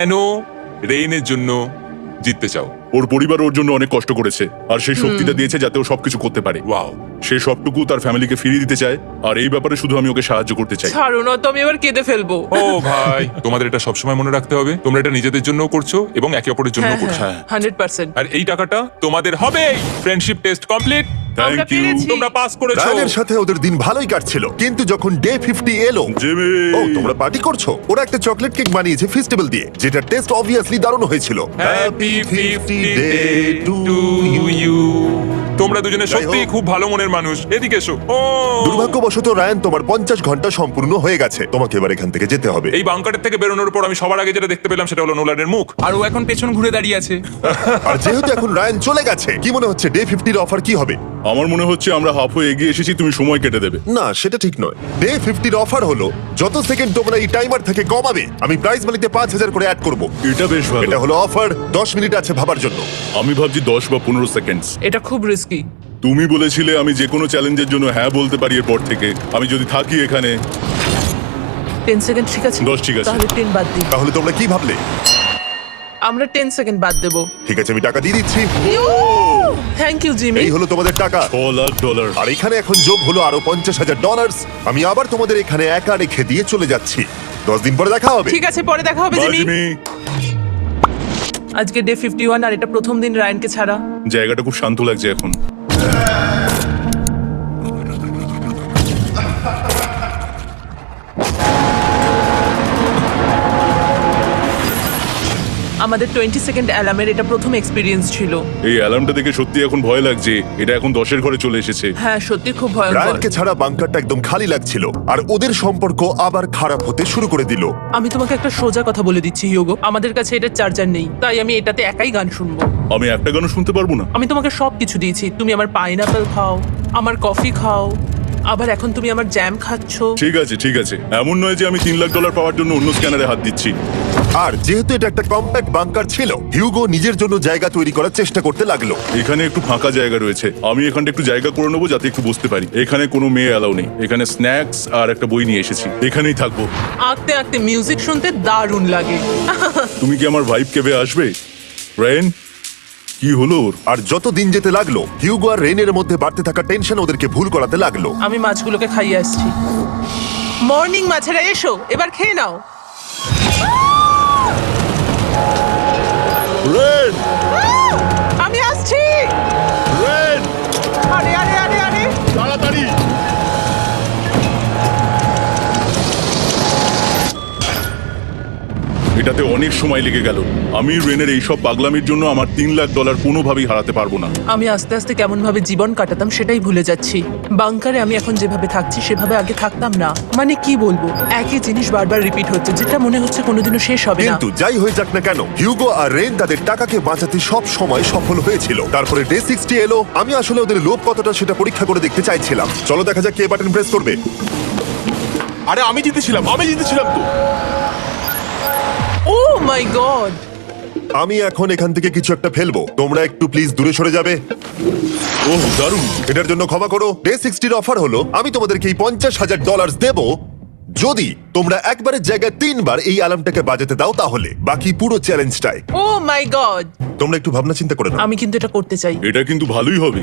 কেন রেইনের জন্য জিততে চাও? ওর পরিবার ওর জন্য অনেক কষ্ট করেছে আর সেই শক্তিটা দিয়েছে যাতে ও সবকিছু করতে পারে। ওয়াও, সে সবটুকু তার ফ্যামিলিকে ফিরিয়ে দিতে চায় আর এই ব্যাপারে শুধু আমি ওকে সাহায্য করতে চাই। ছাড়ো না তো, আমি এবার কেঁদে ফেলবো। ও ভাই, তোমাদের এটা সবসময় মনে রাখতে হবে, তোমরা এটা নিজেদের জন্য করছো এবং একে অপরের জন্য হ্যাঁ করছো। হ্যাঁ 100%। আর এই টাকাটা তোমাদের হবে। ফ্রেন্ডশিপ টেস্ট কমপ্লিট, আমরা থ্যাংক ইউ পেরেছি। তোমরা পাস করেছো। রায়ানের সাথে ওদের দিন ভালোই কাটছিল, কিন্তু যখন ডে 50 এলো, জিমি। ও তোমরা পার্টি করছো? ওরা একটা চকলেট কেক বানিয়েছে ফেস্টিভ্যাল দিয়ে, যেটা টেস্ট অবভিয়াসলি দারুণ হয়েছিল। Happy 50 day to you. তোমরা দুজনে যাই সত্যি হোক। খুব ভালো মনের মানুষ। এদিকে এসো। ও দুর্ভাগ্যবশত রায়ান, তোমার 50 ঘন্টা সম্পূর্ণ হয়ে গেছে, তোমাকে এবার এখান থেকে যেতে হবে। এই বাংকারের থেকে বেরোনোর পর আমি সবার আগে যেটা দেখতে পেলাম সেটা হলো নোলানের মুখ। আর ও এখন পেছন ঘুরে দাঁড়িয়ে আছে। আর যেহেতু এখন রায়ান চলে গেছে, কি মনে হচ্ছে ডে 50 এর অফার কি হবে? আমার মনে হচ্ছে আমরা হাফ হয়ে এগিয়ে এসেছি, তুমি সময় কেটে দেবে। না, সেটা ঠিক নয়। ডে 50 এর অফার হলো যত সেকেন্ড তোমরা এই টাইমার থেকে কমাবে, আমি প্রাইস মানিতে 5000 করে অ্যাড করব। এটা বেশ ভালো। এটা হলো অফার, 10 মিনিট আছে ভাবার জন্য। আমি ভাবছি 10 বা 15 সেকেন্ডস। এটা খুব রিস্কি। তুমি বলেছিলে আমি যে কোনো চ্যালেঞ্জের জন্য হ্যাঁ বলতে পারি এরপর থেকে। আমি যদি থাকি এখানে 10 সেকেন্ড ঠিক আছে? 10 ঠিক আছে। তাহলে 10 বাদ দিই। তাহলে তোমরা কি ভাবলে? আমরা 10 সেকেন্ড বাদ দেবো। ঠিক আছে, আমি টাকা দিয়ে দিচ্ছি। Thank you Jimmy. এই হলো তোমাদের টাকা। $6,00,000। আর এখানে এখন যোগ হলো আরো $50,000। আমি আবার তোমাদের এখানে একা রেখে দিয়ে চলে যাচ্ছি। 10 দিন পরে দেখা হবে। ঠিক আছে, পরে দেখা হবে বাই, জিমি। জিমি। আজকে ডে 51 আর এটা প্রথম দিন রায়ানকে ছাড়া। জায়গাটা খুব শান্ত লাগছে এখন। আমাদের 20 সেকেন্ড অ্যালার্মের এটা প্রথম এক্সপিরিয়েন্স ছিল। এই অ্যালার্মটা দেখে সত্যি এখন ভয় লাগছে। এটা এখন 10-এর ঘরে চলে এসেছে। হ্যাঁ, সত্যি খুব ভয়ঙ্কর। রায়ানকে ছাড়া বাংকারটা একদম খালি লাগছিল, আর ওদের সম্পর্ক আবার খারাপ হতে শুরু করে দিল। আমি তোমাকে একটা সোজা কথা বলে দিচ্ছি হিউগো, আমাদের কাছে এটা চার্জার নেই, তাই আমি এটাতে একাই গান শুনবো। আমি একটা গানও শুনতে পারবো না। আমি তোমাকে সব কিছু দিয়েছি, তুমি আমার পাইনাপেল খাও, আমার কফি খাও, আবার এখন তুমি আমার জ্যাম খাচ্ছো। ঠিক আছে ঠিক আছে, এমন নয় যে আমি $3,00,000 পাওয়ার জন্য অন্য স্ক্যানারে হাত দিচ্ছি। আর যেহেতু এটা একটা কম্প্যাক্ট বাংকার ছিল, হিউগো নিজের জন্য জায়গা তৈরি করার চেষ্টা করতে লাগলো। এখানে একটু ফাঁকা জায়গা রয়েছে, আমি এখানটা একটু জায়গা করে নেবো যাতে একটু বসতে পারি। এখানে কোনো মেয়ে অ্যালাউ নেই। এখানে স্ন্যাক্স আর একটা বই নিয়ে এসেছি, এখানেই থাকবো। আঁকতে আঁকতে মিউজিক শুনতে দারুণ লাগে। তুমি কি আমার ভাইব কেবে আসবে? রেন, কি হলো ওর? আর যত দিন যেতে লাগলো, হিউগো আর রেনের মধ্যে বাড়তে থাকা টেনশন ওদেরকে ভুল করাতে লাগলো। আমি মাছগুলোকে খাইয়ে আসছি। মর্নিং মাছেরা, এসো এবার খেয়ে নাও। রেন, আমি আসছি। রেন, আরে আরে আরে আরে, তাড়াতাড়ি! এটাতে অনেক সময় লেগে গেল। আমি রেনের এইসব পাগলামির জন্য আমার $3,00,000 কোনোভাবেই হারাতে পারবো না। আমি আস্তে আস্তে কেমন ভাবে জীবন কাটাতাম সেটাই ভুলে যাচ্ছি। বাংকারে আমি এখন যেভাবে থাকছি সেভাবে আগে থাকতাম না। মানে কি বলবো, একই জিনিস বারবার রিপিট হচ্ছে, যেটা মনে হচ্ছে কোনোদিনও শেষ হবে না। কিন্তু যাই হয়ে যাক না কেন, হিউগো আর রেন তাদের টাকাকে বাঁচাতে সব সময় সফল হয়েছিল। তারপরে ডে 60 এলো। আমি আসলে ওদের লোভ কতটা সেটা পরীক্ষা করে দেখতে চাইছিলাম। চলো দেখা যাক কে বাটন প্রেস করবে। আরে আমি জিতেছিলাম তো। ও মাই গড! আমি এখন এখান থেকে কিছু একটা ফেলবো, তোমরা একটু প্লিজ দূরে সরে যাবে। ওহ দারুণ। এটার জন্য ক্ষমা করো। ডে 60 অফার হলো আমি তোমাদেরকে এই $50,000 দেবো যদি তোমরা একবারের জায়গায় 3 বার এই অ্যালার্মটাকে বাজাতে দাও। তাহলে বাকি পুরো চ্যালেঞ্জটাই ও মাই গড! তোমরা একটু ভাবনা চিন্তা করে নাও। আমি কিন্তু এটা করতে চাই, এটা কিন্তু ভালোই হবে।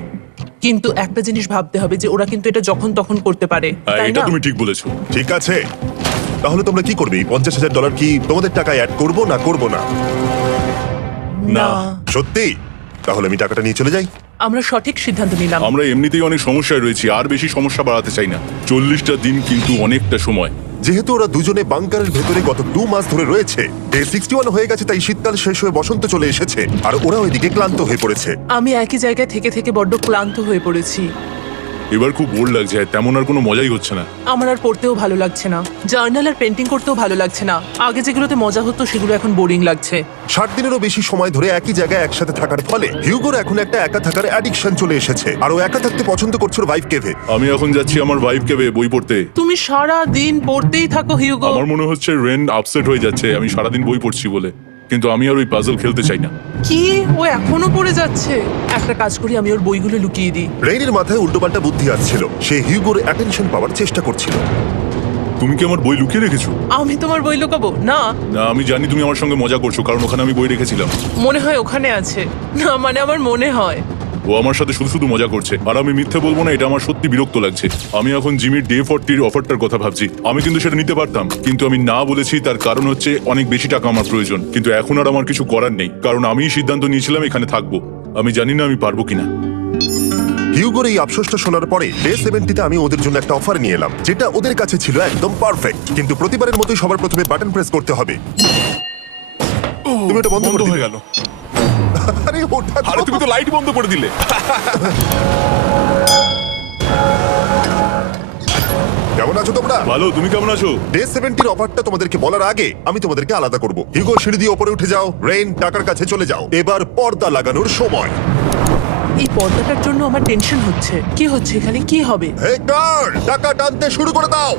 কিন্তু একটা জিনিস ভাবতে হবে যে ওরা কিন্তু এটা যখন তখন করতে পারে, হ্যাঁ, তাই এটা না? তুমি ঠিক বলেছো। ঠিক আছে, তাহলে তোমরা কি করবে? এই $50,000 কি তোমাদের টাকায় অ্যাড করবো না করবো না? না, সত্যি? তাহলে আমি টাকাটা নিয়ে চলে যাই। আমরা সঠিক সিদ্ধান্ত নিলাম। আমরা এমনিতেই অনেক সমস্যায় রয়েছি, আর বেশি সমস্যা বাড়াতে চাই না। 40টা দিন কিন্তু অনেকটা সময়। যেহেতু ওরা দুজনে বাংকারের ভেতরে গত 2 মাস ধরে রয়েছে, ডে 61 হয়ে গেছে, তাই শীতকাল শেষ হয়ে বসন্ত চলে এসেছে, আর ওরা ওইদিকে ক্লান্ত হয়ে পড়েছে। আমি একই জায়গায় থেকে থেকে বড্ড ক্লান্ত হয়ে পড়েছি। এবার খুব বোর লাগছে, আর তেমন আর কোনো মজাই হচ্ছে না। আমার আর পড়তেও ভালো লাগছে না, জার্নাল আর পেন্টিং করতেও ভালো লাগছে না। আগে যেগুলোতে মজা হতো সেগুলো এখন বোরিং লাগছে। 60 দিনেরও বেশি সময় ধরে একই জায়গায় একসাথে থাকার ফলে হিউগোর এখন একটা একা থাকার অ্যাডিকশন চলে এসেছে, আর ও একা থাকতে পছন্দ করছে ওর ওয়াইফ কেভে। আমি এখন যাচ্ছি আমার ভাইবকে বই পড়তে। তুমি সারা দিন পড়তেই থাকো হিউগো। আমার মনে হচ্ছে রেন আপসেট হয়ে যাচ্ছে আমি সারাদিন বই পড়ছি বলে, কিন্তু আমি আর ওই পাজল খেলতে চাই না। কি, ও এখনো পড়ে যাচ্ছে? একটা কাজ করি, আমি ওর বইগুলো লুকিয়ে দিই। রেইনের মাথায় উল্টোপাল্টা বুদ্ধি আসছিল, সে হিউগোর অ্যাটেনশন পাওয়ার চেষ্টা করছিল। তুমি কি আমার বই লুকিয়ে রেখেছো? আমি তোমার বই লুকাবো না? না, আমি জানি তুমি আমার সঙ্গে মজা করছো, কারণ ওখানে আমি বই রেখেছিলাম। মনে হয় ওখানে আছে। না মানে আমার মনে হয়। ও আমার সাথে শুধু শুধু মজা করছে, আর আমি মিথ্যে বলবো না, এটা আমার সত্যি বিরক্ত লাগছে। আমি এখন জিমির ডে 40 অফারটার কথা ভাবছি। আমি কিন্তু সেটা নিতে পারতাম, কিন্তু আমি না বলেছি। তার কারণ হচ্ছে অনেক বেশি টাকা আমার প্রয়োজন, কিন্তু এখন আর আমার কিছু করার নেই, কারণ আমিই সিদ্ধান্ত নিয়েছিলাম এখানে থাকবো। আমি জানি না আমি পারবো কিনা। হিউগোর এই আফসোসটা শোনার পরে ডে 70-তে আমি ওদের জন্য একটা অফার নিয়ে এলাম, যেটা ওদের কাছে ছিল একদম পারফেক্ট। কিন্তু প্রতিবারের মতোই সবার প্রথমে বাটন প্রেস করতে হবে। তুমি ওটা বন্ধ বন্ধ করে হয়ে দিলে। গেল। আরে ওটা আরে তুমি তো লাইট বন্ধ করে দিলে। কেমন আছো তোমরা? ভালো, তুমি কেমন আছো? ডে 70-র অফারটা তোমাদেরকে বলার আগে আমি তোমাদেরকে আলাদা করব। হিউগো, সিঁড়ি দিয়ে উপরে উঠে যাও। রেইন, টাকার কাছে চলে যাও। এবার পর্দা লাগানোর সময়। এই পর্দাটার জন্য আমার টেনশন হচ্ছে। কি হচ্ছে এখানে? কি হবে? হেক্টর, টাকা টানতে শুরু করে দাও।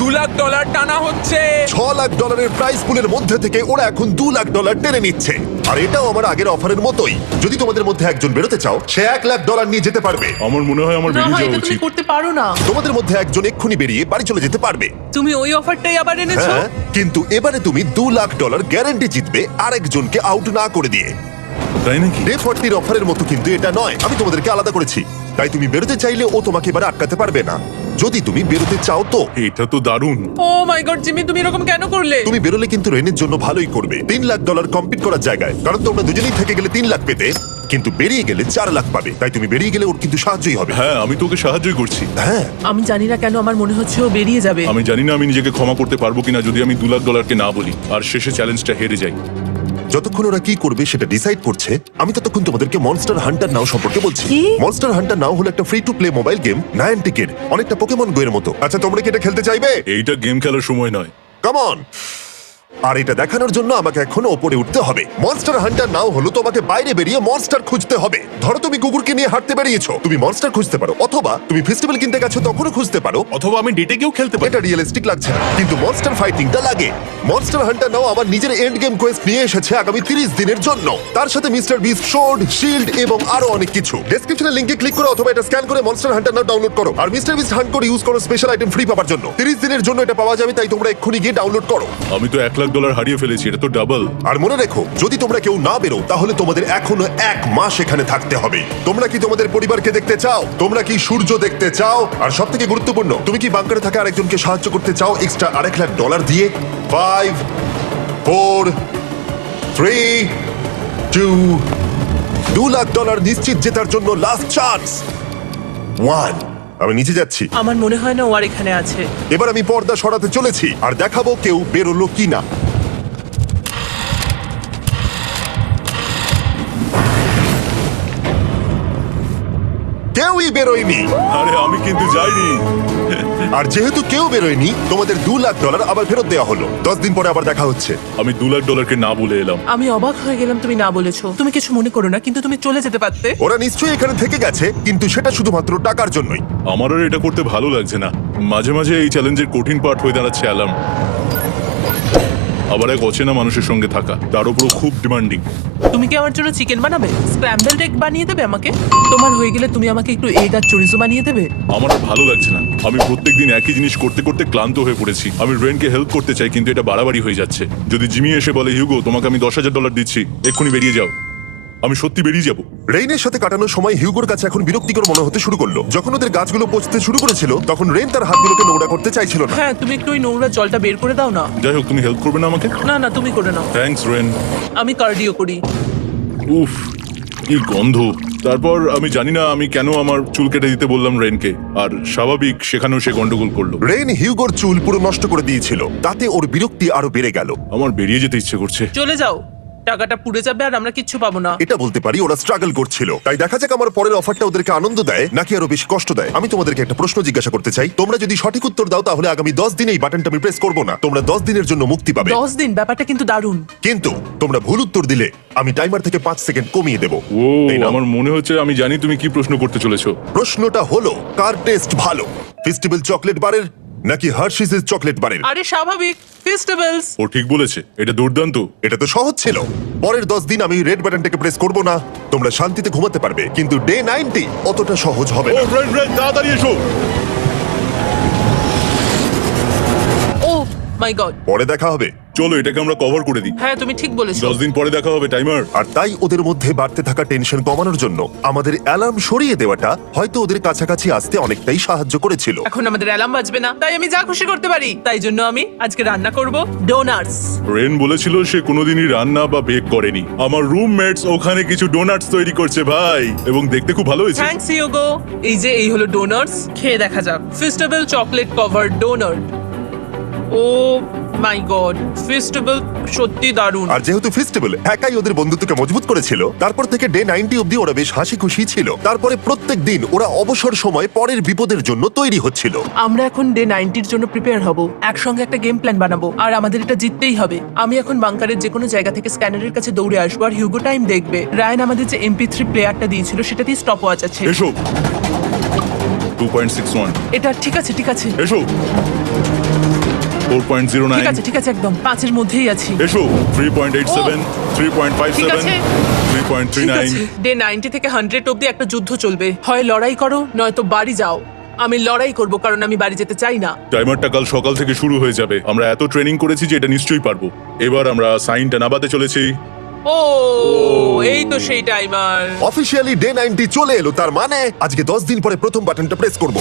$2 লাখ টানা হচ্ছে। $6 লাখ প্রাইস পুলের মধ্যে থেকে ওরা এখন $2 লাখ টেনে নিচ্ছে। আর এটাও আমার আগের অফারের মতোই। যদি তোমাদের মধ্যে একজন বেরোতে চাও, সে $1 লাখ নিয়ে যেতে পারবে। আমার মনে হয় আমার না বেরিয়ে হয় যাওয়া এটা তুমি উচিত। করতে পারো না। তোমাদের মধ্যে একজন এক্ষুনি বেরিয়ে বাড়ি চলে যেতে পারবে। তুমি ওই অফারটাই আবার এনেছো? হ্যাঁ, কিন্তু এবারে তুমি $2 লাখ গ্যারান্টি জিতবে আরেকজনকে আউট না করে দিয়ে। তাই নাকি? ডে 40-র অফারের মতো কিন্তু এটা নয়। আমি তোমাদেরকে আলাদা করেছি, তাই তুমি বেরোতে চাইলে ও তোমাকে এবারে আটকাতে পারবে না। যদি তুমি বেরোতে চাও তো। এটা তো দারুণ। ও মাই গড জিমি, তুমি এরকম কেন করলে? তুমি বেরোলে কিন্তু রেনের জন্য ভালোই করবে। $3 লাখ কম্পিট করার জায়গায়, কারণ তোমরা দুজনেই থেকে গেলে 3 লাখ পেতে, কিন্তু বেরিয়ে গেলে 4 লাখ পাবে। তাই তুমি বেরিয়ে গেলে ওর কিন্তু সাহায্যই হবে। হ্যাঁ, আমি তোকে সাহায্যই করছি। হ্যাঁ, আমি জানি না কেন আমার মনে হচ্ছে ও বেরিয়ে যাবে। আমি জানি না আমি নিজেকে ক্ষমা করতে পারবো কিনা যদি আমি $2 লাখ না বলি আর শেষে চ্যালেঞ্জটা হেরে যাই। যতক্ষণ ওরা কি করবে সেটা ডিসাইড করছে, আমি ততক্ষণ তোমাদেরকে মনস্টার হান্টার নাও সম্পর্কে বলছি। কি? মনস্টার হান্টার নাও হলো একটা free to play mobile game, নায়ান্টিকের, অনেকটা পোকেমন গো এর মতো। আচ্ছা, তোমরা কি এটা খেলতে চাইবে? এইটা গেম খেলার সময় নয়। Come on. আর এটা দেখানোর জন্য আমাকে এখন ওপরে উঠতে হবে। মনস্টার হান্টার নাও হলো তোমাকে বাইরে বেরিয়ে মনস্টার খুঁজতে হবে। ধরো তুমি কুকুরকে নিয়ে হাঁটতে বেরিয়েছো, তুমি মনস্টার খুঁজতে পারো, অথবা তুমি ফেস্টিভ্যাল কিনতে গেছো তখনও খুঁজতে পারো। অথবা আমি ডেটে গিয়েও খেলতে পারি। এটা রিয়েলিস্টিক লাগছে না, কিন্তু মনস্টার ফাইটিংটা লাগে। মনস্টার হান্টার নাও আমার নিজের এন্ড গেম কোয়েস্ট নিয়ে এসেছে আগামী 30 দিনের জন্য। তার সাথে মিস্টার বিস্ট সোর্ড, শিল্ড এবং আরো অনেক কিছু। ডেসক্রিপশনে লিংকে ক্লিক করো অথবা এটা স্ক্যান করে মনস্টার হান্টার নাও ডাউনলোড করো। আর Mr Beast hunt code use করো স্পেশাল আইটেম ফ্রি পাওয়ার জন্য। 30 দিনের জন্য এটা পাওয়া যাবে, তাই তোমরা এক্ষুনি গিয়ে ডাউনলোড করো। আমি তো $1 লাখ হারিয়ে ফেলেছি, এটা তো ডাবল। আর মনে রেখো, যদি তোমরা কেউ না বেরো তাহলে তোমাদের এখনো 1 মাস এখানে থাকতে হবে। তোমরা কি তোমাদের পরিবারকে দেখতে চাও? তোমরা কি সূর্য দেখতে চাও? আর সব থেকে গুরুত্বপূর্ণ, তুমি কি বাংকারে থাকা আরেকজনকে সাহায্য করতে চাও এক্সট্রা $1 লাখ দিয়ে? 5 4 3 2 $2 লাখ নিশ্চিত জেতার জন্য লাস্ট চান্স। 1। আমি নিচে যাচ্ছি। আমার মনে হয় না ও আর এখানে আছে। এবার আমি পর্দা সরাতে চলেছি আর দেখাবো কেউ বেরোলো কিনা। কেউই বেরোয়নি। আরে আমি কিন্তু যাইনি। আর যেহেতু কেউ বেরোয়নি, তোমাদের $2 লাখ আবার ফেরত দেওয়া হলো। 10 দিন পরে আবার দেখা হচ্ছে। আমি $2 লাখ না বলে এলাম। আমি অবাক হয়ে গেলাম তুমি না বলেছো। তুমি কিছু মনে করো না, কিন্তু তুমি চলে যেতে পারতে। ওরা নিশ্চয়ই এখানে থেকে গেছে, কিন্তু সেটা শুধুমাত্র টাকার জন্যই। আমার আর এটা করতে ভালো লাগছে না। মাঝে মাঝে এই চ্যালেঞ্জের কঠিন পার্ট হয়ে দাঁড়াচ্ছে অ্যালার্ম। আবার এক অচেনা মানুষের সঙ্গে থাকা, তার উপর খুব ডিমান্ডিং। তুমি কি আমার জন্য চিকেন বানাবে? স্ক্র্যাম্বলড এগ বানিয়ে দেবে আমাকে? তোমার হয়ে গেলে তুমি আমাকে একটু এগ আর চরিজো বানিয়ে দেবে? আমার আর ভালো লাগছে না। আমি প্রত্যেকদিন একই জিনিস করতে করতে ক্লান্ত হয়ে পড়েছি। আমি রেনকে হেল্প করতে চাই, কিন্তু এটা বাড়াবাড়ি হয়ে যাচ্ছে। যদি জিমি এসে বলে, হিউগো তোমাকে আমি $10,000 দিচ্ছি, এক্ষুনি বেরিয়ে যাও, আমি সত্যি বেরিয়ে যাব। রেইনের সাথে কাটানোর সময় হিউগোর কাছে এখন বিরক্তিকর মনে হতে শুরু করলো। যখন ওদের গাছগুলো পচতে শুরু করেছিল, তখন রেইন তার হাতগুলোকে নোংরা করতে চাইছিল না। হ্যাঁ, তুমি একটু ওই নোংরা জলটা বের করে দাও না। যাই হোক, তুমি হেল্প করবে না আমাকে? না না, তুমি করে নাও। Thanks Ren. আমি কার্ডিও করি। উফ, কি গন্ধ। তারপর আমি জানি না আমি কেন আমার চুল কেটে দিতে বললাম রেনকে, আর স্বাভাবিক সেখানেও সে গন্ডগোল করলো। রেইন হিউগোর চুল পুরো নষ্ট করে দিয়েছিল, তাতে ওর বিরক্তি আরো বেড়ে গেল। আমার বেরিয়ে যেতে ইচ্ছে করছে। চলে যাও, টাকাটা পুড়ে যাবে আর আমরা কিচ্ছু পাবো না। এটা বলতে পারি ওরা স্ট্রাগল করছিল। তাই দেখা যাক আমার পরের অফারটা ওদেরকে আনন্দ দেয় নাকি আরো বেশি কষ্ট দেয়। আমি তোমাদেরকে একটা প্রশ্ন জিজ্ঞাসা করতে চাই। তোমরা যদি সঠিক উত্তর দাও তাহলে আগামী 10 দিন এই বাটনটা আমি প্রেস করব না। তোমরা 10 দিনের জন্য মুক্তি পাবে। 10 দিন? ব্যাপারটা কিন্তু দারুণ। কিন্তু তোমরা ভুল উত্তর দিলে আমি টাইমার থেকে 5 সেকেন্ড কমিয়ে দেব। ও, এই নাও। আমার মনে হচ্ছে আমি জানি তুমি কি প্রশ্ন করতে চলেছো। প্রশ্নটা হলো, কার টেস্ট ভালো, ফেস্টিভ্যাল চকলেট বারের নাকি হার্শিসের চকলেট বারের? আরে স্বাভাবিক, ফেস্টিভ্যালস। ও ঠিক বলেছে, এটা দুর্দান্ত। এটা তো সহজ ছিল। পরের 10 দিন আমি রেড বাটনটাকে প্রেস করব না, তোমরা শান্তিতে ঘুমাতে পারবে। কিন্তু ডে 90 অতটা সহজ হবে ও না। রেন, তাড়াতাড়ি এসো। মাই গড। পরে দেখা হবে। চলো এটাকে আমরা কভার করে দিই। হ্যাঁ তুমি ঠিক বলেছো। 10 দিন পরে দেখা হবে টাইমার। আর তাই ওদের মধ্যে বাড়তে থাকা টেনশন কমানোর জন্য আমাদের অ্যালার্ম সরিয়ে দেওয়াটা হয়তো ওদের কাছাকাছি আসতে অনেকটাই সাহায্য করেছিল। এখন আমাদের অ্যালার্ম বাজবে না, তাই আমি যা খুশি করতে পারি। তাই জন্য আমি আজকে রান্না করব ডোনাটস। রেন বলেছিল সে কোনোদিনই রান্না বা বেক করেনি। আমার রুমমেটস ওখানে কিছু ডোনাটস তৈরি করছে ভাই, এবং দেখতে খুব ভালো হয়েছে। Thanks Yugo. এই হলো ডোনাটস, খেয়ে দেখা যাক। Festival chocolate cover donut. Oh my God, festival সত্যি দারুণ। আর যেহেতু ফেস্টিভ্যাল একাই ওদের বন্ধুত্বকে মজবুত করেছিল, তারপর থেকে ডে 90 অব্দি ওরা বেশ হাসি খুশি ছিল। তারপরে প্রত্যেক দিন ওরা অবসর সময় পরের বিপদের জন্য তৈরি হচ্ছিল। আমরা এখন ডে 90 জন্য প্রিপেয়ার হব, একসঙ্গে একটা গেম প্ল্যান বানাবো, আর আমাদের এটা জিততেই হবে। আমি এখন বাংকারের যে কোনো জায়গা থেকে স্ক্যানারের কাছে দৌড়ে আসবো, আর হিউগো টাইম দেখবে। রায়ান আমাদের যে MP3 প্লেয়ারটা দিয়েছিল সেটাতেই স্টপ ওয়াচ আছে। এসো 2.61। এটা ঠিক আছে, ঠিক আছে, এসো 4.09। ঠিক আছে, ঠিক আছে, একদম 5-এর মধ্যেই আছি। এসো 3.87, ঠিক 3.57, আছে। ঠিক 3.39। আছে, ডে 90 থেকে 100 অব্দি একটা যুদ্ধ চলবে। হয় লড়াই করো, নয়তো বাড়ি যাও। আমি লড়াই করব, কারণ আমি বাড়ি যেতে চাই না। টাইমারটা কাল সকাল থেকে শুরু হয়ে যাবে। আমরা এত ট্রেনিং করেছি যে এটা নিশ্চয়ই পারবো। এবার আমরা সাইনটা নাবাতে চলেছি। ও এই তো সেই টাইমার। অফিসিয়ালি ডে 90 চলে এলো, তার মানে আজকে 10 দিন পরে প্রথম বাটনটা প্রেস করব।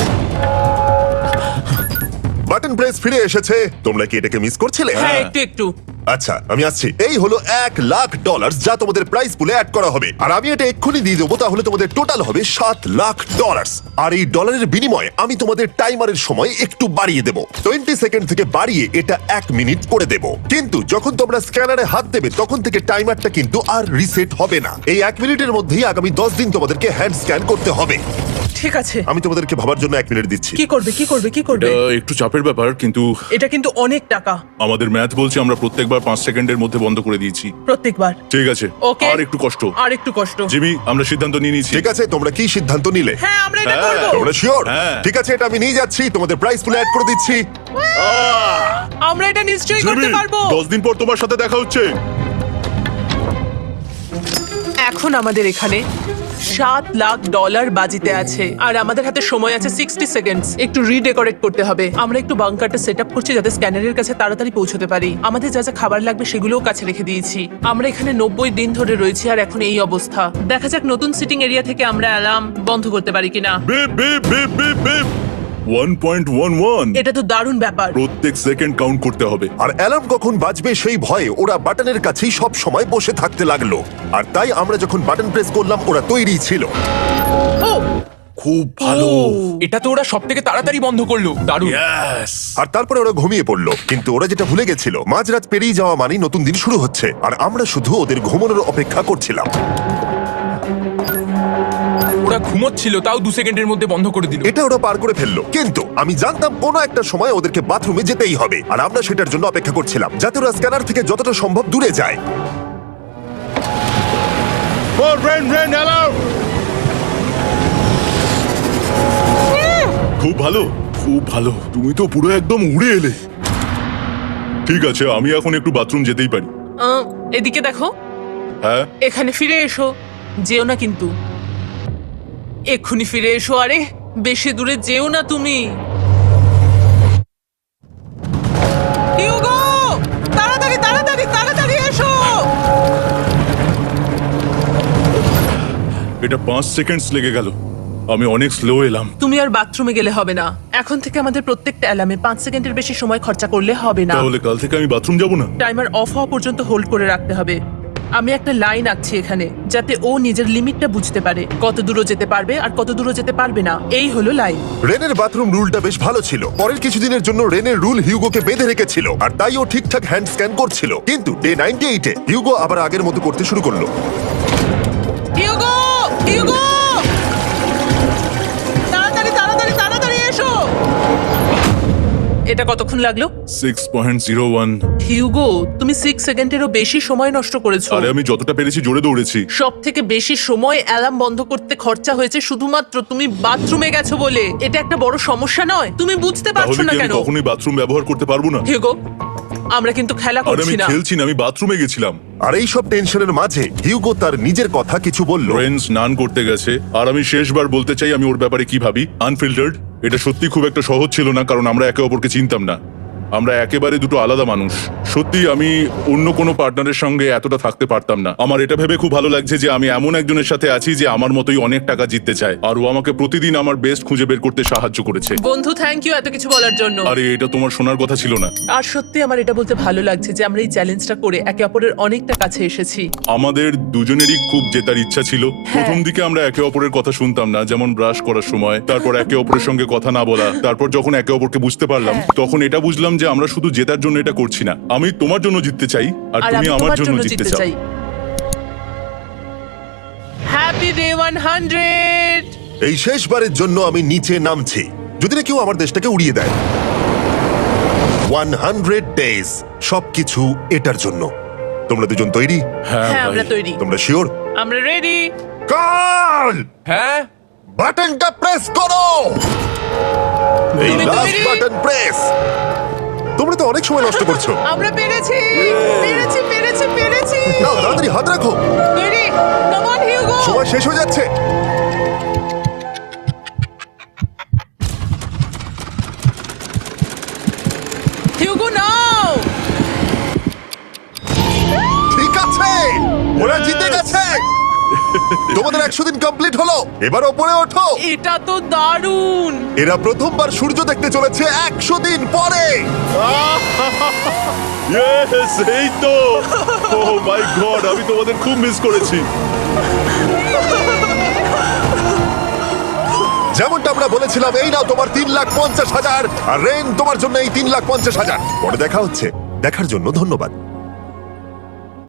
বাটন প্রেস ফিরে এসেছে। তোমরা কি এটাকে মিস করছিলে? হ্যাঁ, একটু একটু। আচ্ছা আমি আসছি। এই হলো $1,00,000 যা তোমাদের প্রাইস পুলে অ্যাড করা হবে, আর আমি এটা এক্ষুনি দিয়ে দেবো। তাহলে তোমাদের টোটাল হবে $7,00,000। আর এই ডলারের বিনিময়ে আমি তোমাদের টাইমারের সময় একটু বাড়িয়ে দেবো। 20 সেকেন্ড থেকে বাড়িয়ে এটা 1 মিনিট করে দেবো। কিন্তু যখন তোমরা স্ক্যানারে হাত দেবে তখন থেকে টাইমারটা কিন্তু আর রিসেট হবে না। এই 1 মিনিটের মধ্যেই আগামী 10 দিন তোমাদেরকে হ্যান্ড স্ক্যান করতে হবে। ঠিক আছে, আমি তোমাদেরকে ভাবার জন্য 1 মিনিট দিচ্ছি। কি করবে, কি করবে, কি করবে? একটু চাপের ব্যাপার, কিন্তু এটা কিন্তু অনেক টাকা আমাদের ম্যাথ বলছে আমরা প্রত্যেকবার 5 সেকেন্ডের মধ্যে বন্ধ করে দিয়েছি। প্রত্যেকবার। ঠিক আছে, Okay. আর একটু কষ্ট। আর একটু কষ্ট। জিমি, আমরা সিদ্ধান্ত নিয়ে নিয়েছি। ঠিক আছে, তোমরা কি সিদ্ধান্ত নিলে? হ্যাঁ, আমরা এটা হ্যাঁ। করব। তোমরা শিওর? হ্যাঁ। ঠিক আছে, এটা আমি নিয়ে যাচ্ছি, তোমাদের প্রাইস পুলে অ্যাড করে দিচ্ছি। আমরা এটা নিশ্চয়ই জিমি, করতে পারবো। 10 দিন পর তোমার সাথে দেখা হচ্ছে। এখন আমাদের এখানে $7,00,000 বাজিতে আছে, আর আমাদের হাতে সময় আছে 60 সেকেন্ডস। একটু রিডেকোরেট করতে হবে। আমরা একটু বাংকারটা সেট আপ করছি যাতে স্ক্যানারের কাছে তাড়াতাড়ি পৌঁছতে পারি। আমাদের যা যা খাবার লাগবে সেগুলোও কাছে রেখে দিয়েছি। আমরা এখানে 90 দিন ধরে রয়েছি, আর এখন এই অবস্থা। দেখা যাক নতুন সিটিং এরিয়া থেকে আমরা অ্যালার্ম বন্ধ করতে পারি কিনা। Beep beep beep beep beep 1.11। এটা তো দারুণ ব্যাপার। প্রত্যেক সেকেন্ড কাউন্ট করতে হবে। আর অ্যালার্ম কখন বাজবে সেই ভয়ে ওরা বাটনের কাছেই সব সময় বসে থাকতে লাগলো। আর তাই আমরা যখন বাটন প্রেস করলাম ওরা তৈরি ছিল। ও খুব ভালো। এটা তো ওরা সব থেকে তাড়াতাড়ি বন্ধ করলো, দারুণ। ইয়েস। আর তারপরে ওরা ঘুমিয়ে পড়লো। কিন্তু ওরা যেটা ভুলে গেছিল, মাঝরাত পেরিয়ে যাওয়া মানেই নতুন দিন শুরু হচ্ছে, আর আমরা শুধু ওদের ঘুমানোর অপেক্ষা করছিলাম। ওরা ঘুমোচ্ছিল, তাও 2 সেকেন্ডের মধ্যে বন্ধ করে দিল। এটা ওরা পার করে ফেললো, কিন্তু আমি জানতাম কোনো একটা সময় ওদেরকে বাথরুমে যেতেই হবে, আর আমরা সেটার জন্য অপেক্ষা করছিলাম যাতে ওরা স্ক্যানার থেকে যতটা সম্ভব দূরে যায়। Rain rain alarm. খুব ভালো, খুব ভালো। তুমি তো পুরো একদম উড়ে এলে। ঠিক আছে, আমি এখন একটু বাথরুম যেতেই পারি। এদিকে দেখো, হ্যাঁ, এখানে ফিরে এসো। যেও না কিন্তু, এক্ষুনি ফিরে এসো। আরে বেশি দূরে যেও না তুমি। হিউগো, তাড়াতাড়ি তাড়াতাড়ি তাড়াতাড়ি এসো। এটা 5 সেকেন্ডস লেগে গেল। আমি অনেক স্লো এলাম। তুমি আর বাথরুমে গেলে হবে না। এখন থেকে আমাদের প্রত্যেকটা অ্যালার্মে 5 সেকেন্ডের বেশি সময় খরচা করলে হবে না। তাহলে কাল থেকে আমি বাথরুম যাব না? টাইমার অফ হওয়া পর্যন্ত হোল্ড করে রাখতে হবে। আমি একটা লাইন আঁকছি এখানে, যাতে ও নিজের লিমিটটা বুঝতে পারে, কত দূরও যেতে পারবে আর কত দূরও যেতে পারবে না। এই হলো লাইন। রেনের বাথরুম রুলটা বেশ ভালো ছিল। পরের কিছুদিনের জন্য রেনের রুল হিউগোকে বেঁধে রেখেছিল, আর তাই ও ঠিকঠাক হ্যান্ড স্ক্যান করছিল। কিন্তু ডে 98-এ হিউগো আবার আগের মতো করতে শুরু করলো। হিউগো, হিউগো, তাড়াতাড়ি তাড়াতাড়ি তাড়াতাড়ি এসো। এটা কতক্ষণ লাগলো? 6.01। হিউগো, তুমি 6 সেকেন্ডেরও বেশি সময় নষ্ট করেছো। আরে আমি যতটা পেরেছি জোরে দৌড়েছি। সব থেকে বেশি সময় অ্যালার্ম বন্ধ করতে খরচা হয়েছে শুধুমাত্র তুমি বাথরুমে গেছো বলে। এটা একটা বড় সমস্যা নয়? তুমি বুঝতে পারছো তাহলে না কি আমি কেন? কখনোই বাথরুম ব্যবহার করতে পারবো না? হিউগো, আমরা কিন্তু খেলা আরে আমি করছি না। খেলছি না, আমি বাথরুমে গেছিলাম। আর এই সব টেনশনের মাঝে হিউগো তার নিজের কথা কিছু বলল। রেন স্নান করতে গেছে, আর আমি শেষবার বলতে চাই আমি ওর ব্যাপারে কি ভাবি। আনফিল্টার্ড। এটা সত্যি খুব একটা সহজ ছিল না, কারণ আমরা একে অপরকে চিনতাম না। আমরা একেবারে দুটো আলাদা মানুষ। সত্যি আমি অন্য কোনো পার্টনারের সঙ্গে এতটা থাকতে পারতাম না। আমার এটা ভেবে খুব ভালো লাগছে যে আমি এমন একজনের সাথে আছি যে আমার মতোই অনেক টাকা জিততে চায়, আর ও আমাকে প্রতিদিন আমার বেস্ট খুঁজে বের করতে সাহায্য করেছে। বন্ধু, থ্যাংক ইউ এত কিছু বলার জন্য। আরে এটা তোমার শোনার কথা ছিল না। আর সত্যি আমার এটা বলতে ভালো লাগছে যে আমরা এই চ্যালেঞ্জটা করে একে অপরের অনেকটা কাছে এসেছি। আমাদের দুজনেরই খুব জেতার ইচ্ছা ছিল। প্রথম দিকে আমরা একে অপরের কথা শুনতাম না, যেমন ব্রাশ করার সময়, তারপর একে অপরের সঙ্গে কথা না বলা, তারপর যখন একে অপরকে বুঝতে পারলাম তখন এটা বুঝলাম যে আমরা শুধু জেতার জন্য এটা করছি না। আমি তোমার জন্য জিততে চাই আর আর তুমি আমি আমার তোমার জন্য জন্য জিততে জিততে চাও। চাই। Happy day 100। এই শেষবারের জন্য আমি নিচে নামছি, যদি না কেউ আমার দেশটাকে উড়িয়ে দেয়। 100 ডেজ, সবকিছু এটার জন্য। তোমরা দুজন তৈরি? হ্যাঁ, ভাই। আমরা তৈরি, তোমরা শিওর? আমরা রেডি। কাল হ্যাঁ বাটনটা প্রেস করো। এই তুমি লাস্ট তৈরি? Button press. তোমরা তো অনেক সময় নষ্ট করছো। আমরা পেরেছি, পেরেছি, পেরেছি, পেরেছি। নাও তাড়াতাড়ি হাত রাখো, তৈরি? Come on Hugo. সময় শেষ হয়ে যাচ্ছে। হিউগো নাও। ঠিক আছে, ওরা জিতে গেছে। তোমাদের 100 দিন কমপ্লিট হলো, এবার ওপরে ওঠো। এটা তো দারুণ। এরা প্রথমবার সূর্য দেখতে চলেছে 100 দিন পরে। Yes, এই তো। Oh my God, আমি তোমাদের খুব মিস করেছি। যেমনটা আমরা বলেছিলাম, এই নাও তোমার 3,50,000, আর রেন তোমার জন্য এই 3,50,000। পরে দেখা হচ্ছে, দেখার জন্য ধন্যবাদ।